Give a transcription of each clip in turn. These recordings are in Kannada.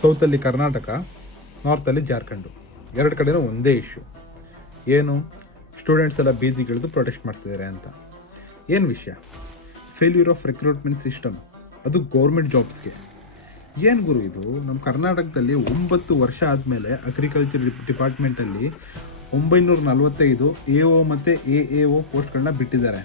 ಸೌತಲ್ಲಿ ಕರ್ನಾಟಕ, ನಾರ್ತಲ್ಲಿ ಜಾರ್ಖಂಡು, ಎರಡು ಕಡೆನೂ ಒಂದೇ ಇಶ್ಯೂ. ಏನು, ಸ್ಟೂಡೆಂಟ್ಸ್ ಎಲ್ಲ ಬೀದಿಗಿಳಿದು ಪ್ರೊಟೆಸ್ಟ್ ಮಾಡ್ತಿದ್ದಾರೆ ಅಂತ. ಏನು ವಿಷಯ? ಫೇಲ್ಯೂರ್ ಆಫ್ ರಿಕ್ರೂಟ್ಮೆಂಟ್ ಸಿಸ್ಟಮ್, ಅದು ಗೌರ್ಮೆಂಟ್ ಜಾಬ್ಸ್ಗೆ. ಏನು ಗುರು ಇದು? ನಮ್ಮ ಕರ್ನಾಟಕದಲ್ಲಿ 9 ವರ್ಷ ಆದಮೇಲೆ ಅಗ್ರಿಕಲ್ಚರ್ ಡಿಪಾರ್ಟ್ಮೆಂಟಲ್ಲಿ 945 AO ಮತ್ತು AAO ಪೋಸ್ಟ್ಗಳನ್ನ ಬಿಟ್ಟಿದ್ದಾರೆ.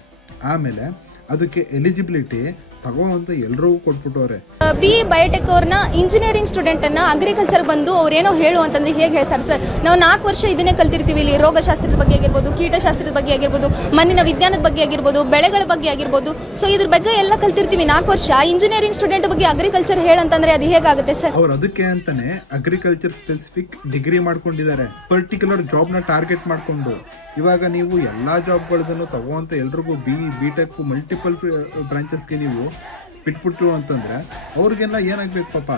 ಆಮೇಲೆ ಅದಕ್ಕೆ ಎಲಿಜಿಬಿಲಿಟಿ ತಗೋವಂತ ಎಲ್ರಿಗೂ ಕೊಟ್ಬಿಟ್ಟವ್ರೆ. BE ಬಯೋಟೆಕ್ ಅವ್ರನ್ನ ಇಂಜಿನಿಯರಿಂಗ್ ಸ್ಟೂಡೆಂಟ್ ಅನ್ನ ಅಗ್ರಿಕಲ್ಚರ್ ಬಂದು ಅವ್ರೇನೋ ಹೇಳು ಅಂತಂದ್ರೆ ಹೇಗೆ ಹೇಳ್ತಾರೆ ಸರ್? ನಾವು 4 ವರ್ಷ ಇದನ್ನೇ ಕಲ್ತಿರ್ತೀವಿ. ಇಲ್ಲಿ ರೋಗಶಾಸ್ತ್ರದ ಬಗ್ಗೆ ಆಗಿರ್ಬೋದು, ಕೀಟಶಾಸ್ತ್ರದ ಬಗ್ಗೆ ಆಗಿರ್ಬೋದು, ಮಣ್ಣಿನ ವಿಜ್ಞಾನದ ಬಗ್ಗೆ ಆಗಿರ್ಬೋದು, ಬೆಳೆಗಳ ಬಗ್ಗೆ ಆಗಿರ್ಬೋದು. ಸೊ ಇದ್ರ ಬಗ್ಗೆ ಎಲ್ಲ ಕಲ್ತಿರ್ತೀವಿ 4 ವರ್ಷ. ಇಂಜಿನಿಯರಿಂಗ್ ಸ್ಟೂಡೆಂಟ್ ಬಗ್ಗೆ ಅಗ್ರಿಕಲ್ಚರ್ ಹೇಳಂತಂದ್ರೆ ಅದು ಹೇಗಾಗುತ್ತೆ ಸರ್? ಅವ್ರು ಅದಕ್ಕೆ ಅಂತಾನೆ ಅಗ್ರಿಕಲ್ಚರ್ ಸ್ಪೆಸಿಫಿಕ್ ಡಿಗ್ರಿ ಮಾಡ್ಕೊಂಡಿದ್ದಾರೆ, ಪರ್ಟಿಕ್ಯುಲರ್ ಜಾಬ್ನ ಟಾರ್ಗೆಟ್ ಮಾಡ್ಕೊಂಡು. ಇವಾಗ ನೀವು ಎಲ್ಲಾ ಜಾಬ್ಗಳದನ್ನು ತಗೋವಂತ ಎಲ್ರಿಗೂ BTech ಮಲ್ಟಿಪಲ್ ಬ್ರಾಂಚಸ್ಗೆ ನೀವು ಬಿಟ್ಬಿಟ್ರು ಅಂತಂದ್ರೆ ಅವ್ರಿಗೆಲ್ಲ ಏನಾಗ್ಬೇಕು ಪಾಪ?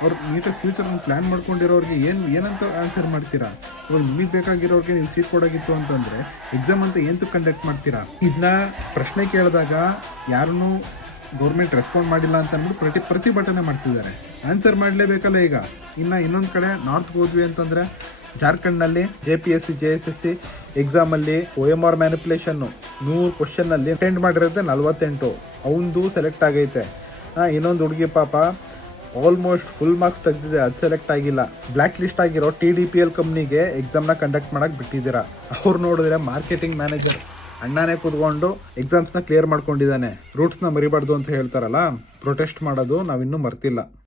ಅವ್ರು ನೀಟಾಗಿ ಫ್ಯೂಚರ್ನ ಪ್ಲಾನ್ ಮಾಡ್ಕೊಂಡಿರೋರಿಗೆ ಏನಂತ ಆನ್ಸರ್ ಮಾಡ್ತೀರಾ? ಇವಾಗ ನಿಮಗೆ ಬೇಕಾಗಿರೋರಿಗೆ ನೀವು ಸೀಟ್ ಕೊಡೋಗಿತ್ತು ಅಂತಂದ್ರೆ ಎಕ್ಸಾಮ್ ಅಂತ ಏನು ಕಂಡಕ್ಟ್ ಮಾಡ್ತೀರಾ? ಇದನ್ನ ಪ್ರಶ್ನೆ ಕೇಳಿದಾಗ ಯಾರನ್ನೂ ಗೌರ್ಮೆಂಟ್ ರೆಸ್ಪಾಂಡ್ ಮಾಡಿಲ್ಲ ಅಂತ ಅಂದ್ಬಿಟ್ಟು ಪ್ರತಿಭಟನೆ ಮಾಡ್ತಿದ್ದಾರೆ. ಆನ್ಸರ್ ಮಾಡಲೇಬೇಕಲ್ಲ. ಈಗ ಇನ್ನೊಂದು ಕಡೆ ನಾರ್ತ್ಗೆ ಹೋದ್ವಿ ಅಂತಂದರೆ ಜಾರ್ಖಂಡ್ನಲ್ಲಿ JPSC JSSC ಎಕ್ಸಾಮಲ್ಲಿ OMR ಮ್ಯಾನಿಪುಲೇಷನ್ನು 100 ಕ್ವಶನ್ನಲ್ಲಿ ಅಟೆಂಡ್ ಮಾಡಿರೋದೇ 48. ಅವಂದು ಸೆಲೆಕ್ಟ್ ಆಗೈತೆ. ಇನ್ನೊಂದು ಹುಡುಗಿ ಪಾಪ ಆಲ್ಮೋಸ್ಟ್ ಫುಲ್ ಮಾರ್ಕ್ಸ್ ತೆಗೆದಿದೆ, ಅದು ಸೆಲೆಕ್ಟ್ ಆಗಿಲ್ಲ. ಬ್ಲ್ಯಾಕ್ ಲಿಸ್ಟ್ ಆಗಿರೋ TDPL ಕಂಪ್ನಿಗೆ ಎಕ್ಸಾಮ್ನ ಕಂಡಕ್ಟ್ ಮಾಡೋಕ್ಕೆ ಬಿಟ್ಟಿದ್ದೀರಾ. ಅವ್ರು ನೋಡಿದ್ರೆ ಮಾರ್ಕೆಟಿಂಗ್ ಮ್ಯಾನೇಜರ್ ಅಣ್ಣನೇ ಕೂತ್ಕೊಂಡು ಎಕ್ಸಾಮ್ಸ್ನ ಕ್ಲಿಯರ್ ಮಾಡ್ಕೊಂಡಿದ್ದಾನೆ. ರೂಟ್ಸ್ನ ಮರಿಬಾರ್ದು ಅಂತ ಹೇಳ್ತಾರಲ್ಲ, ಪ್ರೊಟೆಸ್ಟ್ ಮಾಡೋದು ನಾವಿನ್ನೂ ಮರ್ತಿಲ್ಲ.